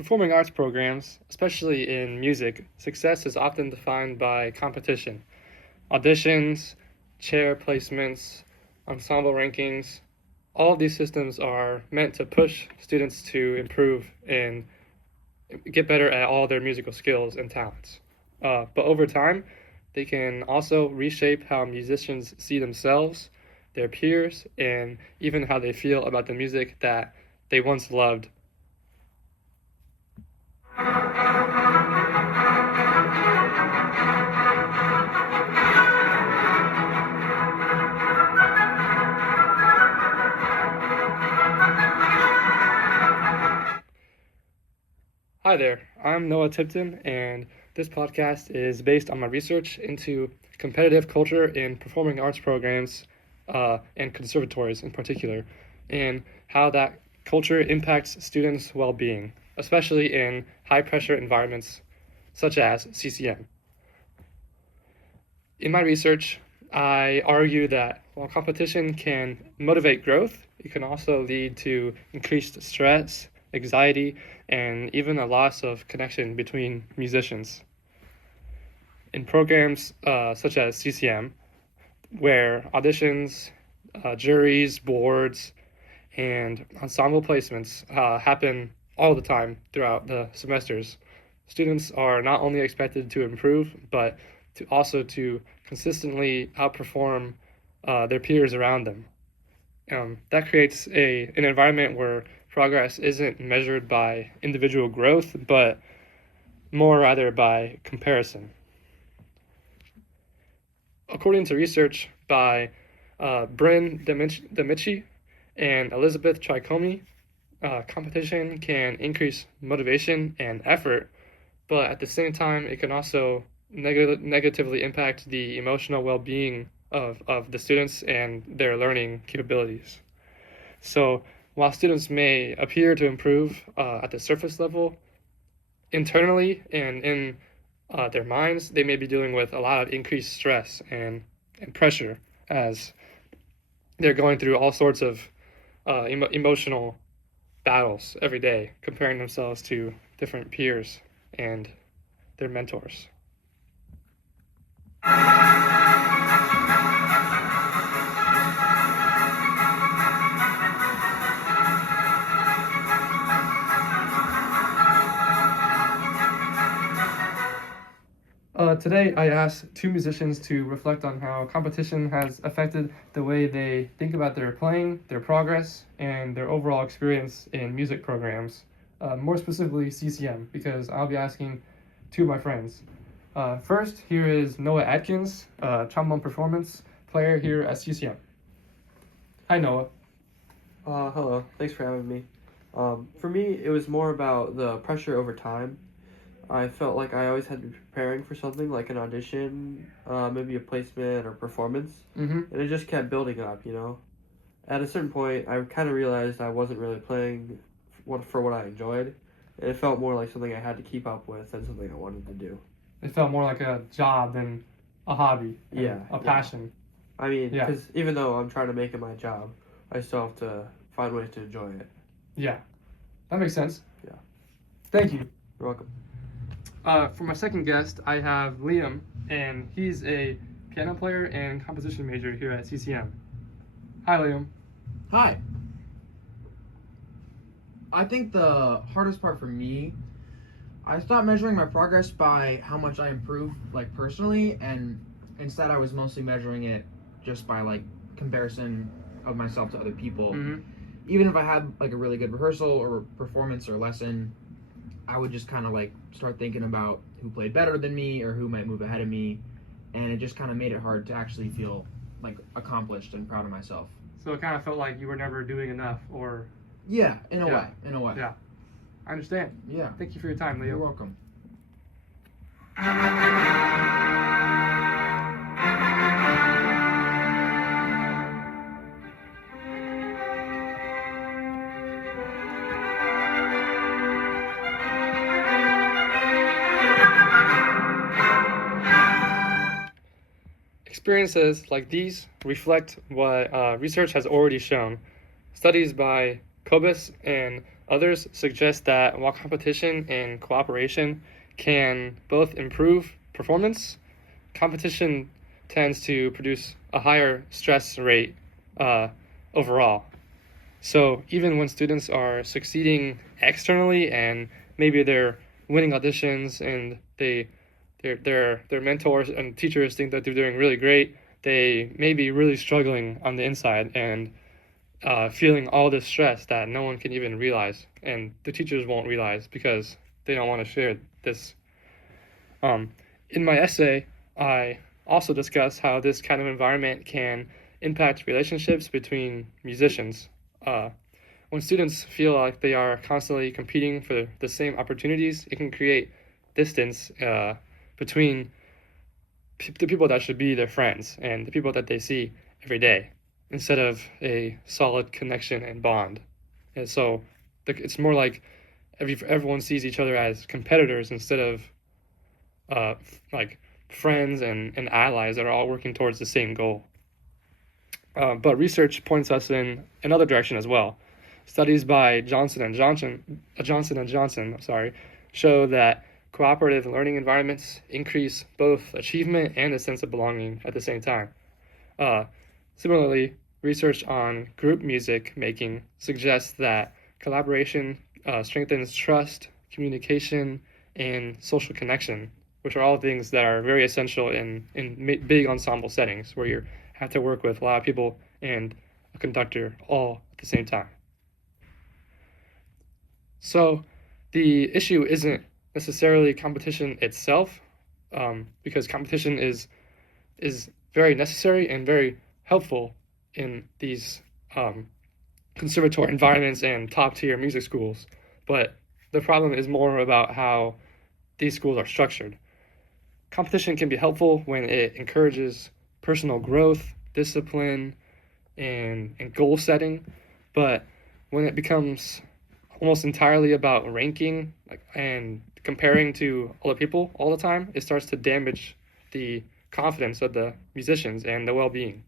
performing arts programs, especially in music, success is often defined by competition. Auditions, chair placements, ensemble rankings, all of these systems are meant to push students to improve and get better at all their musical skills and talents. But over time, they can also reshape how musicians see themselves, their peers, and even how they feel about the music that they once loved. Hi there, I'm Noah Tipton, and this podcast is based on my research into competitive culture in performing arts programs and conservatories in particular, and how that culture impacts students' well being, especially in high pressure environments such as CCM. In my research, I argue that while competition can motivate growth, it can also lead to increased stress, anxiety, and even a loss of connection between musicians. In programs such as CCM, where auditions, juries, boards, and ensemble placements happen all the time throughout the semesters, students are not only expected to improve, but to consistently outperform their peers around them. That creates an environment where progress isn't measured by individual growth, but more rather by comparison. According to research by Bryn Demichi and Elizabeth Tricomi, competition can increase motivation and effort, but at the same time, it can also negatively impact the emotional well-being of the students and their learning capabilities. So while students may appear to improve at the surface level, internally and in their minds, they may be dealing with a lot of increased stress and pressure as they're going through all sorts of emotional battles every day, comparing themselves to different peers and their mentors. Today, I asked two musicians to reflect on how competition has affected the way they think about their playing, their progress, and their overall experience in music programs, more specifically CCM, because I'll be asking two of my friends. First, here is Noah Atkins, trombone performance player here at CCM. Hi, Noah. Hello. Thanks for having me. For me, it was more about the pressure over time. I felt like I always had to be preparing for something like an audition, maybe a placement or performance, Mm-hmm. and it just kept building up, you know. At a certain point, I kind of realized I wasn't really playing for what I enjoyed, and it felt more like something I had to keep up with than something I wanted to do. It felt more like a job than a hobby, Yeah, a passion. I mean, Yeah. because even though I'm trying to make it my job, I still have to find ways to enjoy it. Yeah, that makes sense. Yeah. Thank you. You're welcome. For my second guest, I have Liam, and he's a piano player and composition major here at CCM. Hi, Liam. Hi. I think the hardest part for me, I stopped measuring my progress by how much I improve, like personally, and instead I was mostly measuring it just by like comparison of myself to other people. Mm-hmm. Even if I had like a really good rehearsal or performance or lesson, I would just kind of like start thinking about who played better than me or who might move ahead of me, and it just kind of made it hard to actually feel like accomplished and proud of myself. So it kind of felt like you were never doing enough, or Yeah, in a Yeah. way. In a way. Yeah. I understand. Yeah. Thank you for your time, Liam. You're welcome. Experiences like these reflect what research has already shown. Studies by Kobus and Others suggest that while competition and cooperation can both improve performance, competition tends to produce a higher stress rate overall. So even when students are succeeding externally and maybe they're winning auditions and their mentors and teachers think that they're doing really great, they may be really struggling on the inside and feeling all this stress that no one can even realize, and the teachers won't realize because they don't want to share this. In my essay, I also discuss how this kind of environment can impact relationships between musicians. When students feel like they are constantly competing for the same opportunities, it can create distance between the people that should be their friends and the people that they see every day, instead of a solid connection and bond. And so it's more like everyone sees each other as competitors instead of like friends and allies that are all working towards the same goal. But research points us in another direction as well. Studies by Johnson and Johnson, show that cooperative learning environments increase both achievement and a sense of belonging at the same time. Similarly, research on group music making suggests that collaboration strengthens trust, communication, and social connection, which are all things that are very essential in big ensemble settings where you have to work with a lot of people and a conductor all at the same time. So the issue isn't necessarily competition itself, because competition is very necessary and very helpful in these conservatory environments and top-tier music schools. But the problem is more about how these schools are structured. Competition can be helpful when it encourages personal growth, discipline, and goal setting, but when it becomes almost entirely about ranking and comparing to other people all the time, it starts to damage the confidence of the musicians and the well-being.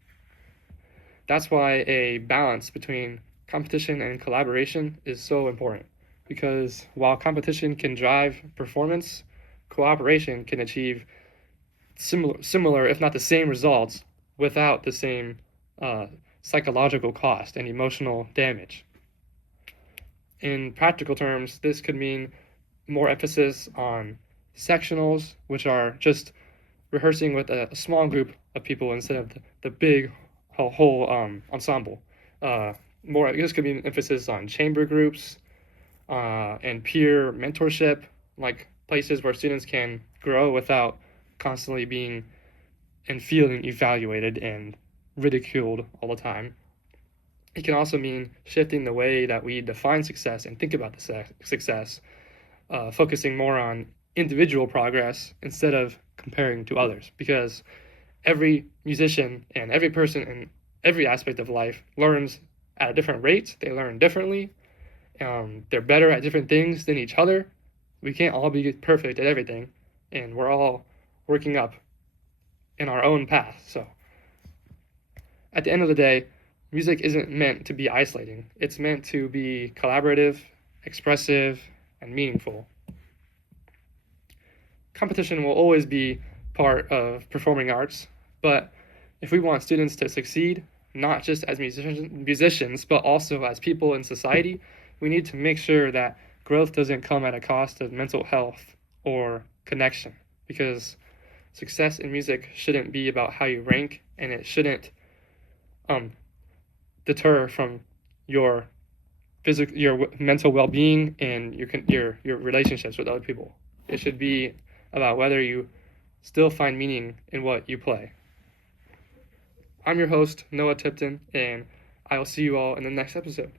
That's why a balance between competition and collaboration is so important, because while competition can drive performance, cooperation can achieve similar, if not the same results without the same psychological cost and emotional damage. In practical terms, this could mean more emphasis on sectionals, which are just rehearsing with a small group of people instead of the big whole ensemble. This could be an emphasis on chamber groups and peer mentorship, like places where students can grow without constantly being and feeling evaluated and ridiculed all the time. It can also mean shifting the way that we define success and think about the success, focusing more on individual progress instead of comparing to others, because every musician and every person in every aspect of life learns at a different rate. They learn differently. They're better at different things than each other. We can't all be perfect at everything, and we're all working up in our own path. So at the end of the day, music isn't meant to be isolating. It's meant to be collaborative, expressive, and meaningful. Competition will always be part of performing arts, but if we want students to succeed, not just as musicians, but also as people in society, we need to make sure that growth doesn't come at a cost of mental health or connection, because success in music shouldn't be about how you rank, and it shouldn't deter from your mental well-being and your relationships with other people. It should be about whether you still find meaning in what you play. I'm your host, Noah Tipton, and I will see you all in the next episode.